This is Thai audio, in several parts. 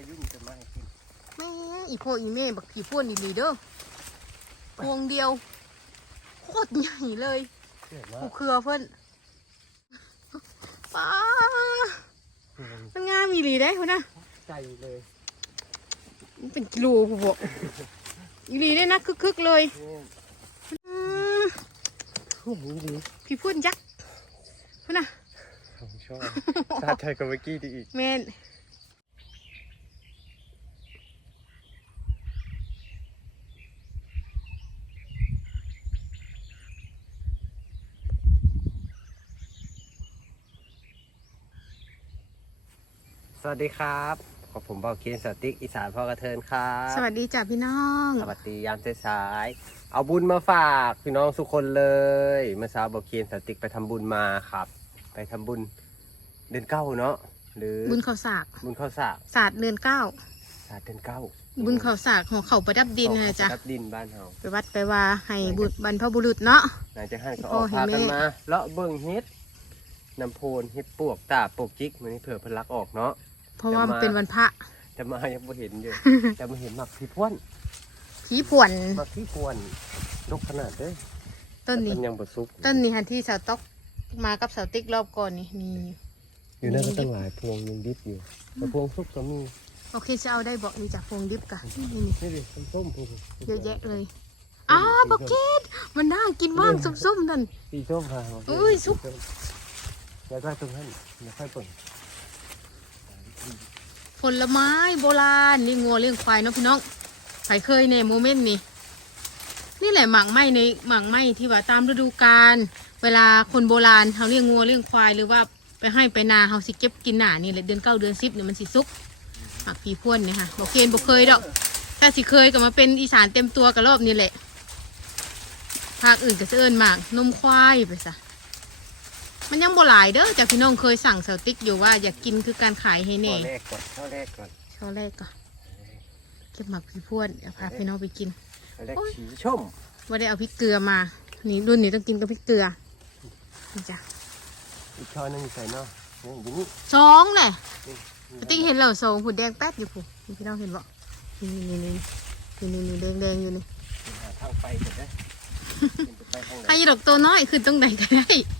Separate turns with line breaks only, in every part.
ายุจะมาให้กิน
แม่อีพ่ออีแม่บักผีพ่นอีหลีเด้อพวงเดียว โคตรใหญ่เลย
เกิดว่า
ผูเครือเพิ่นป้ามันงามอีหลีได้พุ่นนะ
ใจเลย
มันเป็นกิโลผู้บอกอีหลีได้นะคึกๆเลย
เนี่ย
อืม
คู่มือดี
ผีพ่นยักษ์พุ่นนะ
ผมชอบซาไทยกับเมื่อกี้ดีอีก
แม่น
สวัสดีครับขอบผมเบาเคนสติกอีสานพ่อกระเทินครับ
สวัสดีจ้ะพี่น้อง
สวัสดียามสายๆเอาบุญมาฝากพี่น้องทุกคนเลยเมื่อเช้าเบาเคนสติกไปทำบุญมาครับ ไปทำบุญเดือนเก้าเนาะหรือ
บุญเขาสาก
บุญข้าวสาก
ศาสตร์เดือนเก้า
ศาสตร์เดือนเก้า
บุญเขาสากของเขาประดับดินนะจ๊ะ
รับดินบ้านเฮา
ไปวัดไปว่าให้บุตรบรรพบุรุษเนาะ
หลังจากหันก็
โอ้
ออก
เห็น
พา
ไหม
กันมาเลาะเบิ่งเฮ็ดน้ำโพนเฮ็ดปวกตาปวกจิกมันนี่เผื่อเพนลักออกเนาะ
เพราะว่ามัน
จะมา
เป็นวันพระ
จะมายังบ่เห็นอยู่จะมาเห็นหมักพี่พวน
ผีผ่วน
หมักพี่พวนลกขนาดเด้ย
ต้นนี้
มันยังบ่สุก
ต้นนี้ฮันที่สาวต๊อกมากับสาวติ๊กรอบก่อนนี่มี
อยู่นั่นก็ตั้งหลายพวงยังดิบอยู่แต่พวงสุกก็มี
โอเคจะเอาได้บอกมีจากพวงดิบกะนี่นี่
นี่ดิส้มๆพวง
เยอะแยะเลยอ้าวบักเก็ตมันน่ากินมากส้มๆนั่น
สีส้มค่ะ
อุ้ยสุก
แล้วก็ตรงนั้นอย่าค่อยเปิด
ผลไม้โบราณนี่งัวเลี้ยงควายเนาะพี่น้องใครเคยในโมเมนต์นี้นี่แหละหมากไหมในหมากไหมที่ว่าตามฤดูกาลเวลาคนโบราณเขาเลี้ยงงัวเลี้ยงควายหรือว่าไปให้ไปนาเขาสิเก็บกินหนานี่แหละเดือนเก้าเดือนสิบเนี่ยมันสิสุกหมากผีพ่วนเนี่ยค่ะบอกเคนบอกเคยดอก ถ้าสิเคยก็มาเป็นอีสานเต็มตัวกับรอบนี้แหละภาคอื่นก็จะเอิญหมากนมควายไปซะ มันยังบ่หลายเด้อจากพี่น้องเคยสั่งเสาติ๊กอยู่ว่าอยากกินคือการขายให้
ข้
เน่
อแรกก่อนข้อแรกก่อน
ช่อแรกก่อนเก็บหมักพี่พวนเดี๋ยวพาพี่น้องไปกิน
ข้อแรก
โอ้ย
สีส้ม
ว่าได้เอาพริกเกลือมา นี่รุ่นนี้ต้องกินกับพริกเกลือนี่จ้ะ
อีกช้อนหนึงใส่เนาะนี่อย่างนี้
สองแหละ
นี่
ติ๊กเห็นแล้วสองหุ่นแดงแป๊ดอยู่ผู้นี่พี่น้องเห็นบ่นี่นี่นี่นี่นี่นี่แดงแดงๆอยู่นี่
หาทางไปเสร็จแล้วไปทางไห
ใคร
น
ดอกตัวน้อยคือตรงไหนก็ได้
ไ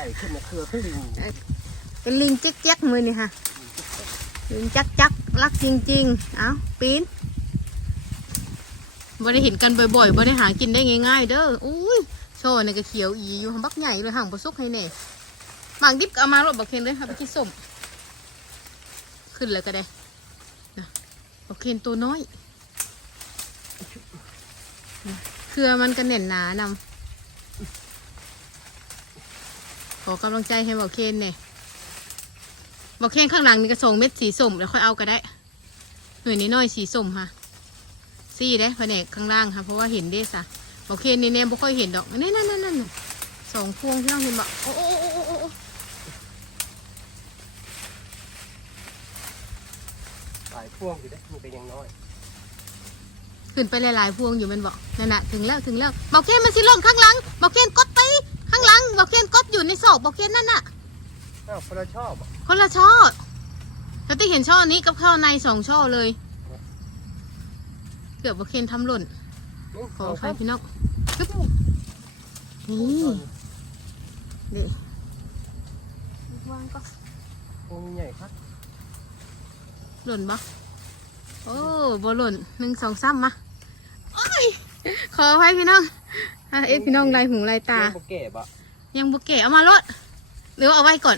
ก่ขึ้นมาเครือขึ้นลิง
เป็นลิงเจ๊กเจ๊กๆมือนี่ค่ะลิงจักจักๆรักจริง ๆ เอาปีนบ่ได้เห็นกันบ่อยๆบ่ได้หากินได้ง่ายๆ เด้ออุ้ยโชว์นี่ก็เขียวอีอยู่หางบักใหญ่เลยห่างบ่สุกให้แน่บางดิบเอามารถบักเคนเลยค่ะไปกินส้มขึ้นเลยก็ได้บักเคนตัวน้อย เครือมันก็แน่นหนานำ ขอกำลังใจให้บักเคนเนี่ยบอกแค่ข้างหลังนี่กระสองเม็ดสีส้มแล้วค่อยเอาก็ได้ หน่วยนี้น้อยสีส้มค่ะซี่ได้แผนกข้างล่างค่ะเพราะว่าเห็นเด้สะบอกเคนนี่แน่บ่ค่อยเห็นดอกนี่นั่นนั่นนั่นน่ะสองพวงที่เราเห็นบอกโอ้โอ้โอ้โอ้โอ้โอ้
หลายพวงอยู่ได้มีเป็นยังน้อย
ขึ้นไปหลายๆพวงอยู่มันบอกนั่นน่ะถึงแล้วถึงแล้วบอกเคนมันสิลงข้างหลังบอกเคนกดไปข้างหลัง บอกเคนกดอยู่ในศอกบอกเคนนั่นน่ะ
อ้าวคนละชอบอะ
คนละช่อเราได้เห็นช่อนี้กับช่อในสองช่อเลย เกือบบอกเคนทำหล่น ขอไฟพี่น้องปึ๊บนี่เด็วางก็
วงใหญ่ครับ
หล่นปะโอ้บ่หล่นหนึ่งสองสามมาโอ้ยขอไฟพี่น้องเอ๊ะพี่น้องลายหูลายตา
เก็บอะ
ยังบุกเกะเอามาลดหรือว่าเอาไว้ก่อน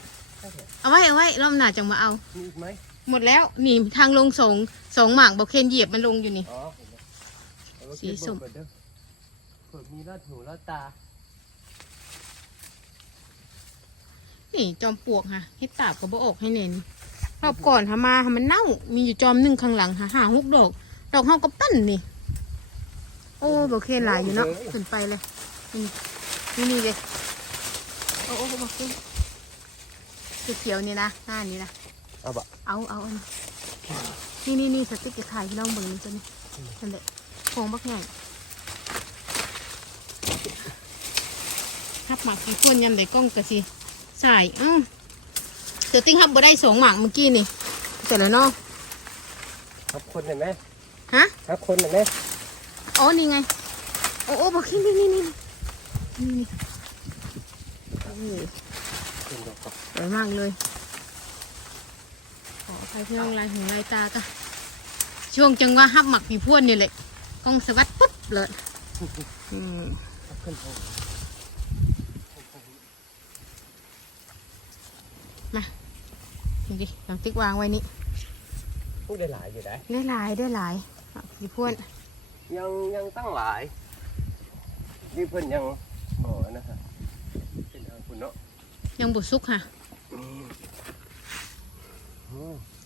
เอาไว้เอาไว้รอบหน้าจังมาเอา
มีอีกไหม
หมดแล้วนี่ทางลงสองสองหมากบอกเคนเหยียบมันลงอยู่นี่
อ๋อเห็นแล้วเอาไว้
สีส้ม
เก็บเบิดเด้อเปิดมีลาดหูลาดตา
นี่จอมปลวกค่ะเฮ็ดตาบกับบออกให้เน้นรอบก่อนทำมาค่ะมันเน่า มีอยู่จอมหนึ่งข้างหลังค่ะหาหกดอก ดอกเฮาก็ปั้นนี่ โอ้บอกเคนหลายอยู่เนาะขึ้นไปเลยนี่นี่นี่เลยโอ้โอ้บอกเคนเขียวนี่นะหน้านี่นะ
เอาบะ
เอาเอาอันนี้นี่นี่นี่สติ๊กจะถ่ายพี่น้องเบิ่งนี่จ้ะนี่นั่นแหละโครงบักใหญ่ทับหมากกี่คนยำได้กล้องกะสิใส่อ้าเสือติ้งทับบ่ได้สองหมากเมื่อกี้นี่เสร็จแล้วเนาะ
ครับคนเห็นไหม
ฮะ
ครับคนเห็นไหม
อ๋อนี่ไงโอ้โอ้บอกขี้นนี่นี่นี่
นี่
สวยมากเลย ขออภัยพี่น้องลายหูลายตาค่ะช่วงจังหวะฮับหมักผีพ่วนนี่แหละกล้องสวัสดปุ๊บเลยอืม
ขึ้นทาง
ดูดิหลังติ๊กวางไว้นี่
พูดได้หลายอยู่ได้
ได้หลายได้หลายหมักผีพ่วน
ยังยังตั้งหลายนี่เพิ่นยังหมอนะครับเป็นทางคุณเนาะ
ยังบุซุกค่ะ
นี่โอ้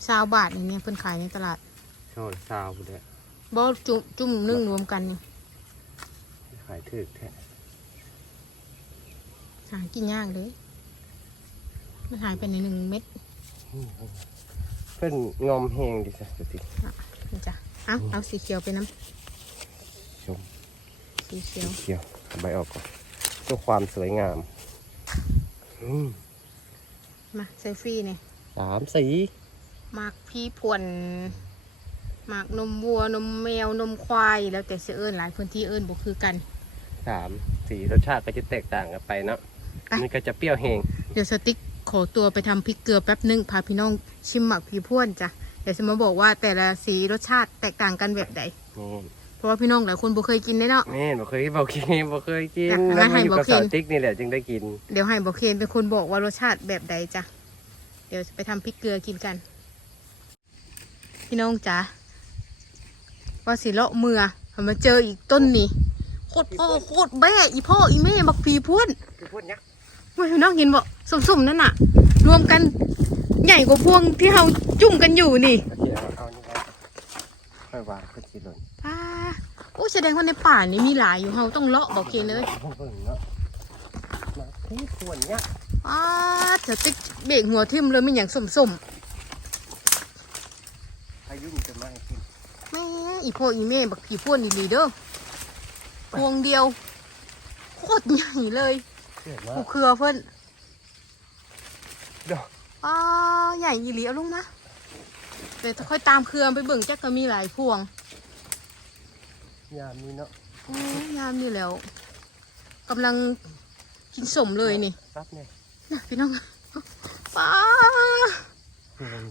ซาวบาทอย่างเนี้ยเพิ่นขายในตลาด
ชอนซาวเลย
บอจุ่มจุ่มนึ่งรวมกันนี่
ขายถึกแท้
หากินยากเลยมันหายไปในหนึ่งเม็ด
เพิ่นงอมแหงดิจ้ะสติ
นี่จ้ะเอาเอาสีเขียวไปน้
ชมำ
สีเขียว
เขียวเอาใบออกก่อนเพื่อความสวยงามอื ม
มาเซลฟี่เนี่ย
สามสี
หมากพี่พวนหมากนมวัวนมแมวนมควายแล้วแต่เสเอิญหลายพื้นที่เอิญบ่คือกัน
สามสีรสชาติก็จะแตกต่างกันไปเนาะ
ไป
นี่ก็จะเปรี้ยวแหง
เดี๋ยวสติ๊กขอตัวไปทำพริกเกลือแป๊บนึงพาพี่น้องชิมหมักพี่พ่วนจ้ะเดี๋ยวจะมาบอกว่าแต่ละสีรสชาติแตกต่างกันแบบใด
นี่
เพ ราะว่าพี่น้องหลายคนบ่เคยกินได้เนาะ
แม่นบ่เคยบ่เคยบ่เคยกิน
อะ
แล้วมาอยู่
ให้บ่
กับ
เคย
สาวติ๊กนี่แหละจึงได้กิน
เดี๋ยวให้บอกเคนเป็นคนบอกว่ารสชาติแบบใดจ้ะ เดี๋ยวไปทำพริกเกลือกินกัน พี่น้องจ๋าว่าสิเลาะเมือเอามาเจออีกต้นนี่โคตรพ่อโคตรแม่อีพ่ออีแม่บักพีพ่น
คือพูดยักษ์
ว่าพี่น้องเห็นบ่สมๆนั่นน่ะ รวมกันใหญ่กว่าพวงที่เราจุ่มกันอยู่นี่
โอเคเอาเอานี่ครับค่อยวางขึ้นสิหล่น
ป้า โอ้แสดงว่าในป่านี้มีหลายอยู่เราต้องเลาะบอกเคนเลย
เบิ่งเนาะมาที่ควรยักษ์
ป้าเดี๋ยวติ๊กเบรกหัวทิ่มเลยไม่อย่างสมๆ
อายุมันจะมาให้กิน
แม่อีพ่ออีแม่บักผีพ่วนอีหลีเด้อพวงเดียวโคตรใหญ่เลย
เชื่อมา
ผูเครือเพิ่น
ดอก
อ้าใหญ่อีหลีเอาลงนะเดี๋ยวค่อยตามเครือไปเบิ่งแจ๊กก็มีหลายพวง
ยามนี้เนาะ
โอ้ยยามนี่แล้วกำลังกินสมเลยนี่
ซับเนี่ย
นะพี่น้องป้า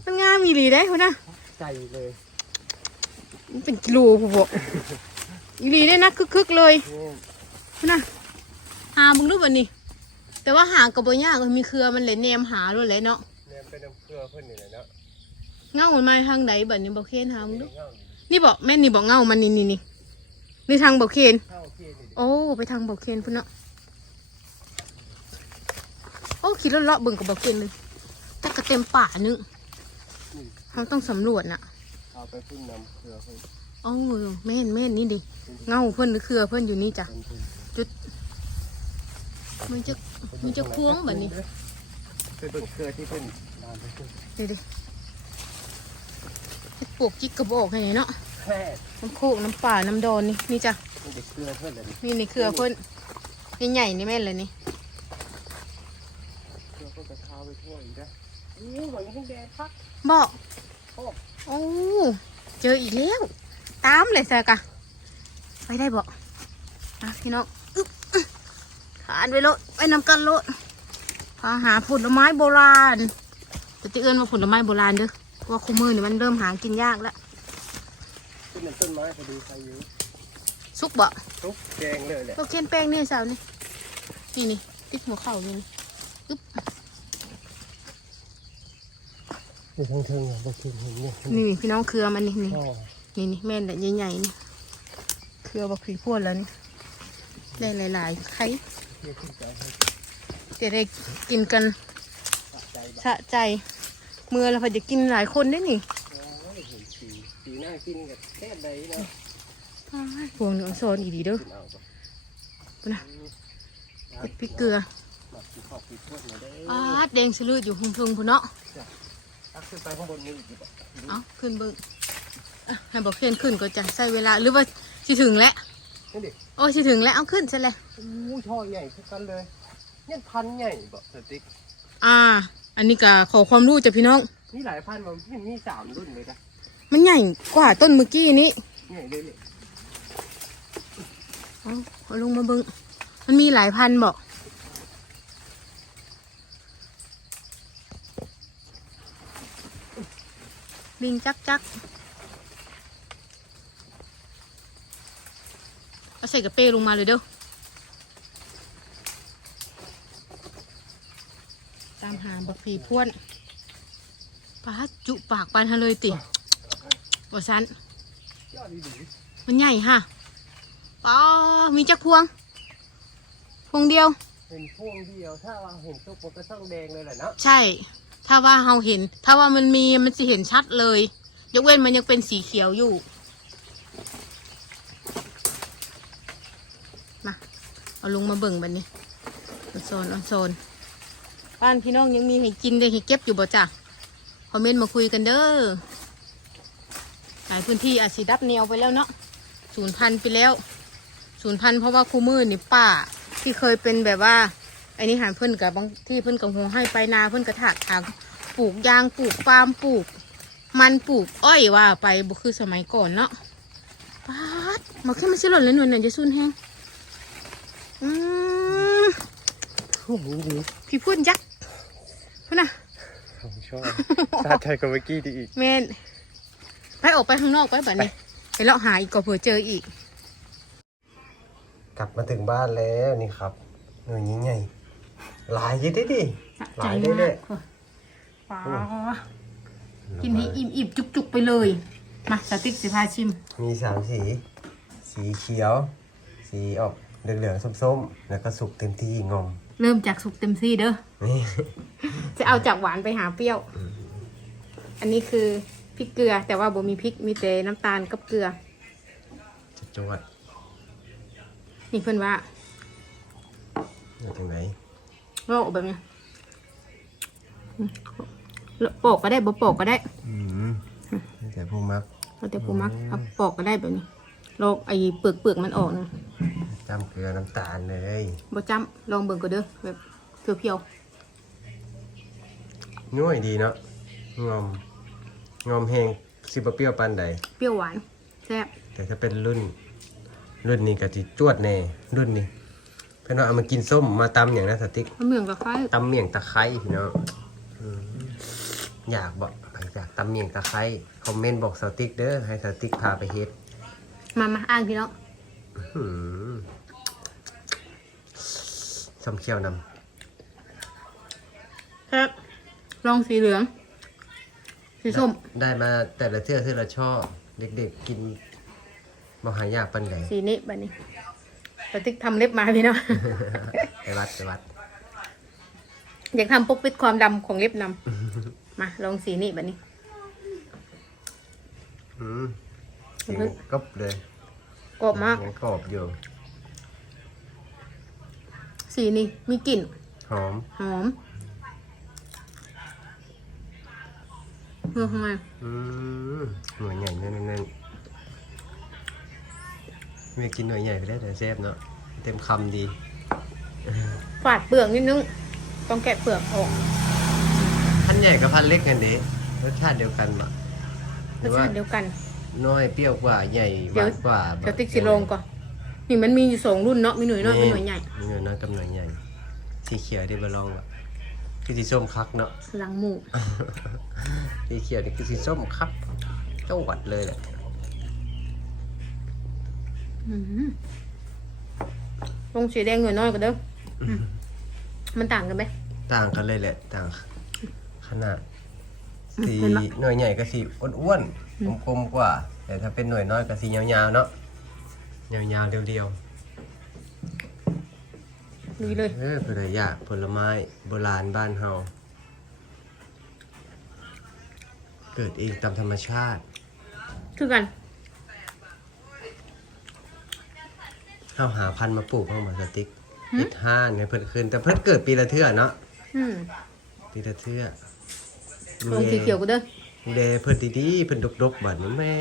มันงามอีหลีได้พุ่นนะ
ใจเลย
มันเป็นกิโลผู้บอกอีหลีได้นะคึกๆเลย
นี่
พุ่นนะหามึงดูบันนี่แต่ว่าหากับบยากมีเครือมันเลยแนมหาด้วยเลยเนาะ
แนมเป็นน้ำเกลือเพิ่นนี่แหละเนาะ
เงามันมาทางไหนบัดนี้บอกเคนหามึงดู
เงา
นี่บอกแม่นี่บอกเงามันนี่นี่นี่ นี่ทางบอกเคน
เข้าที่นี่ดิ
โอ้ไปทางบอกเคนพุ่นเนาะโอ้ขี่รถเลาะเบิ่งกับบอกเคนเลยแต่ก็เต็มป่านึง
นี่
เขาต้องสำรวจน่ะ
เอาไปพุ่นน้ำเกลือเพิ่น
โอ้แม่นแม่นนี่ดิเงาเพิ่นหรือเครือเพิ่นอยู่นี่จ้ะ
เป็นเพิ่น
มันจะมันจะควงแบบนี้
ไปเบิ่งเกลือที่เพิ่นตามไปเพิ่น
เดี๋ยวดิปลูกจิกกระบอกให้เนาะ
แค่
น้ำโคกน้ำป่าน้ำดอนนี่นี่จ้ะ
มันจะเกลือเพิ่นเลย
นี่ในเครือเพิ่นนี่ใหญ่นี่แม่นเลยนี่
เกลือเพิ่นก็ทาไปทั่วอีกนะโอ้หวังให้แดดพัก
บอก
โอ้
โอ้เจออีกแล้ว ตามเลยแซกะไปได้บอกอะพี่น้องอึ๊บอึ๊บขานไปโลดไปนำกันโลดพาหาผลไม้โบราณจะติเอินว่าผลไม้โบราณเด้อเพราะว่าคุมือนี่มันเริ่มหากินยากแล้ว
ขึ้นเป็นต้นไม้พอดีใครอยู่
สุกบ่
ทุกแจงเลยแหละ
เราเคียนแป้งนี่สาวนี่นี่นี่ติ๊กหัวเข่านี่นี่อึ๊บ
อยู่ทางเทิงอะบ่กินเห็นเนี่ย
นี่นี่พี่น้องเครือมันนี่นี่
อ๋อ
นี่นี่แม่นแต่ใหญ่ๆนี่เครือบักผีพวนแล้วนี่ได้หลายๆไข่
เพื่อที่จะให้
จะได้กินกัน
สะใจบ้าง
สะใจ เมื่อเราพอจะกินหลายคนได้นี่
โอ้ยเห็นสีสีหน้ากินกับ แค่ใดเนาะ
อ้ายพวงเหนือโซนอีดีเด้อ
กินเอาก่อน
พุ่นนะเผ็ดพริกเกลือ
หมักสีขอบสีพวกมาได้
อ้าดแดงสลืดอยู่หุ่งเพิงพุ่นเนาะ
ตักขึ้นไปข้างบนนี้อีกบ่
เอาขึ้นเบิ้งอะให้บอกเคนขึ้นก็จะใช้เวลาหรือว่าสิถึงแล้ว
นี่ดิ
โอ้สิถึงแล้วเอาขึ้นซะแล้ว
โอ้ยช่อใหญ่ทุกกันเลยเนี่ยพันธุ์ใหญ่บ่สติ๊ก
อ่า อันนี้ก็ขอความรู้จากพี่น้อง
นี่หลายพันธุ์มันมีสามรุ่นเลยนะ
มันใหญ่กว่าต้นเมื่อกี้นี้
เลยเนี่ย
เอาเอาลงมาเบิงมันมีหลายพันบอกลิงจักจักเอาใส่กระเป้ลงมาเลยเด้อ ตามหาบักผีพ่วนปลาจุปากปานทะเลยติ ว่าซัน
ยอดดีดี
มันใหญ่ฮะป๋อมีจักพวง พวงเดียว
เป็นพวงเดียว ถ้าว่าเห็นตุ๊กมันก็ต้องแดงเลยแหละเนาะ
ใช่ ถ้าว่าเราเห็น ถ้าว่ามันมีมันจะเห็นชัดเลย ยกเว้นมันยังเป็นสีเขียวอยู่ มา เอาลงมาเบิ่งบันนี้ออนโซนออนโซนบ้านพี่น้องยังมีให้กินได้ให้เก็บอยู่บ่จ้ะคอมเมนต์มาคุยกันเด้อ หลายพื้นที่อาจสิดับแนวไปแล้วเนาะศูนย์พันธุ์ไปแล้วศูนย์พันธุ์เพราะว่าคูมือนี่ป่าที่เคยเป็นแบบว่าไอ้นี่หารเพิ่นกับบางที่เพิ่นกับหัวให้ไปนาเพิ่นกระถากทางปลูกยางปลูกปาล์มปลูก มันปลูกอ้อยว่าไปบ่คือสมัยก่อนเนาะป๊าดมาแค่มันสิหล่นเลยหน่วยไหนจะซุนแฮงอืม
โอ้โหดี
พี่พูดยักษ์พูดนะ
ผมชอบสาดไทยกับเมื่อกี้ดีอีก
เมน ไปออกไปข้างนอกไปแบบนี้ไปเลาะหาอีกก็เผื่อเจออีก
กลับมาถึงบ้านแล้วนี่ครับหน่วยนี้ไงหลายอยี่ได้ดิ
สะ
ห
ใจ
ลายได้
มา
เลย
กป้ากินให้อิ่มอิ่มจุกจุกๆไปเลย มาสติ๊กสิพาชิม
มีสามสี สีเขียว สีออกเหลืองๆส้มๆ แล้วก็สุกเต็มที่งอม
เริ่มจากสุกเต็มที่เด้อ
นี่
จะเอาจากหวานไปหาเปรี้ยว อันนี้คือ พริกเกลือ แต่ว่าบ่มีพริกมีแต่น้ำตาลกับเกลือ
จะจวด
นี่เพื่อนว่า
มาจากไหน
โลกแบบนี้อืมปอกก็ได้บ่ปอกก็ได้
อืมแต่พวกมัก
เราแต่ปูมักเอาปอกก็ได้แบบนี้ลอกไอ้เปลือกเปลือกๆมันออกนะ
จำเกลือน้ำตาลเลย
บ่จำลองเบิ่งก็เด้อแบบเพียว
นุ่ยดีเนาะงอม งอมแหงสิบเปรี้ยวปานใด
ๆเปรี้ยวหวานแซ่บ
แต่ถ้าเป็นรุ่น รุ่นนี้ก็จะจวดแน่ รุ่นนี้เพื่อนว่าเอามากินส้มมาตำอย่างนะสติ๊ก
มันเหมือนกับคล้าย
ตำเมี่ยงตะไคร้พี่น้องอืมอยากบอกอยากตำเมี่ยงตะไคร้คอมเมนต์บอกสติ๊กเด้อให้สติ๊กพาไปเฮ็ด
มามาอ่านพี่น้อง
หืมส้มเขียวน
ครับลองสีเหลือง สีส้มำ
ได้มาแต่ละเทื่อที่เราชอบ เด็กๆกินบ่หายากปันใด
สีนี้แบบนี้สติ๊กทำเล็บมาพี่น้อง
ไปวัดไปวัด
อยากทำปกปิดความดำของเล็บนำมาลองสีนี้แบบนี้
อืม
อื
เสี
อฮึ
ยงกรอบเลย
กรอบมาก
ยังกรอบอยู่
สีนี้มีกลิ่น
หอม
หอม เนื้อข้างใน
อืมหน่วยใหญ่แน่นๆไม่กินหน่วยใหญ่ไปได้แต่แซ่บเนาะเต็มคำดี
ฝาดเปลือกนิดนึง ต้องแกะเปลือกออก
พันใหญ่กับพันเล็กกันเด้รสชาติเดียวกันปะห
ร
รื
ส
อว่า
ชาติเดียวกัน
น้อยเปรี้ยวกว่าใหญ่ห
เดี๋ยว
วานกว่าแบบ
จะติ๊กสีลงก่อนนี่มันมีอยู่สองรุ่นเนาะมีหน่วยน้อยมีหน่วยใหญ่
มีหน่วยน้อยกับหน่วยใหญ่สีเขียวได้บลองอะ คือสีส้มคักเนาะ
หลังหมู
สีเขียวนี่คือสีส้มคักเจ้าหวัดเลยแหละ
อื้อหือลงสีแดงหน่วยน้อยก็เด้ออืมมันต่างกันไหม
ต่างกันเลยแหละ ต่าง ขนาด
อืม
สี
เห็นปะ
หน่วยใหญ่ก็สีอ้วน
อืม
ๆกลมๆกว่า แต่ถ้าเป็นหน่วยน้อยก็สียาวๆเนาะยาวๆเดียว
ลุยเลย
ๆเออเป็นอยากผลไม้โบราณบ้านเฮาเกิดเองตามธรรมชาติ
คือกัน
เฮาหาพันธุ์มาปลูกเฮามาสติ๊กเฮ็ดห้านเนี่ยเพิ่นขึ้น แต่เพิ่นเกิดปีละเทื่อเนาะ
อืม
ปีละเทื่อ
ลงสีเขียวก็เด้อ
ดูแลเพิ่นดีๆเพิ่นดกๆบัดนี้แหม่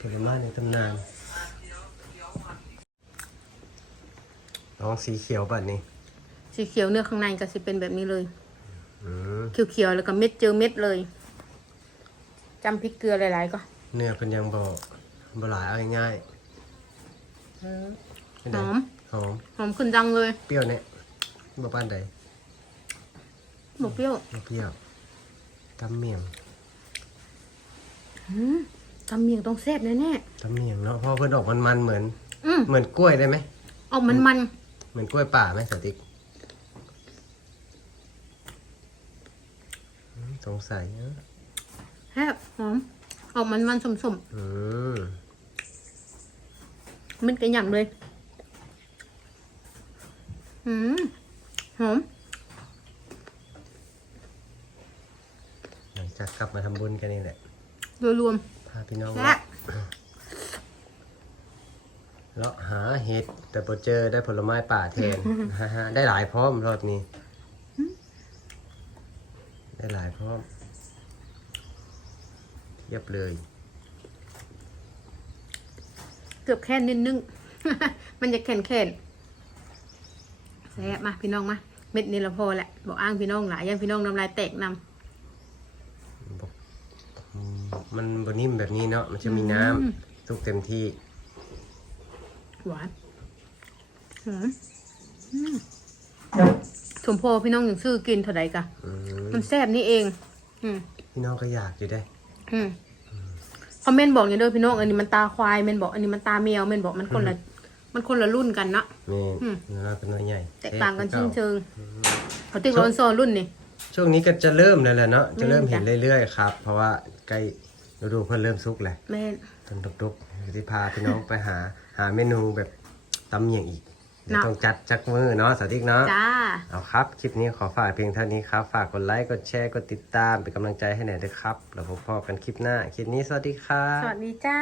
ผลไม้ในตำนาน น้องสีเขียวบัดนี้
สีเขียวเนื้อข้างในก็สิเป็นแบบนี้เลย
อืม
เขียวๆแล้วก็เม็ดเจอเม็ดเลยจำพริกเกลือหลายๆก็
เนื้อเป็นยังบ่บ่หลายเอาง่ายๆเป็น
ห
ไง
อม
หอม
หอมขึ้นดังเลย
เปรี้ยวเนี่ยบ่ปานใด
หมกเปรี้ยว
บ่เปรี้ยวตำเมี่ยง
อืมตำเมียงต้องแซ่บแน่
ตำเมี่ยงเนาะเพราะเพิ่นออกมันๆเหมือน
ๆอืม
เหมือนกล้วยได้ไหม
ออกมันมัน
เหมือนกล้วยป่าไหมสติกอืมสงสัยเนอะ
ๆแซ่บหอมออกมันมันๆสม
อืม
ๆมันกระหย่ำเลยอืมหอม
หลังจากกลับมาทำบุญกันนี่แหละ
โดยรวม
พาพี่น้อง
แซ่บ
เลาะหาเห็ดแต่พอเจอได้ผลไม้ป่าแทน ฮ่าฮ่าได้หลายพร้อมรอบนี้ ได้หลายพร้อมเทียบเลย
เกือบแค่นิดนึง มันจะแข็งแข็งแซ่บมาพี่น้องมา เม็ดนี้เราพอแหละบอกอ้างพี่น้องหลายอยังพี่น้องน้ำลายแตกนำ
บอกอืมมันบนิ่มแบบนี้เนาะมันจะมีน้ำ
อืม
ทุกเต็มที่
หวานหอมอืมสมโพพี่น้องอย่างซื้อกินเท่าไหร่กะ
อืม
มันแซ่บนี่เอง อืม
พี่น้องก็อยากอยู่ได้
อืมคอมเมนต์บอกอย่างเด้อพี่น้องอันนี้มันตาควายแมันบอกอันนี้มันตาแมวแมันบอกมันคนละมันคนละรุ่นกันเนาะ
แม่
อืม
เนื้อเป็นเนื้อใหญ่
แตกต่างกัน
เอ๊ะ
ชิ้น
เจ้า
เชิงเขาติดร้อนซอนรุ่นนี่
ช่วงนี้ก็จะเริ่มแล้วแหละเนาะจะเริ่ม
อืม
เห็น
จ้ะ
เรื่อยๆครับ เพราะว่าใกล้ฤดูเพิ่นเริ่มสุกแหละ
แม่น
ตอนตุกๆที่พาพี่น้องไปหา หาเมนูแบบตำเมียงอีกเดี๋ยว
เนาะ
ต้องจัดจักมือเนาะสาธิตเนาะ
จ้า
เอาครับ คลิปนี้ขอฝากเพียงเท่านี้ครับ ฝากกดไลค์ กดแชร์ กดติดตาม เป็นกำลังใจให้หน่อยด้วยครับ แล้วพบกันคลิปหน้า คลิปนี้สวัสดีครับ
สวัสดีจ้า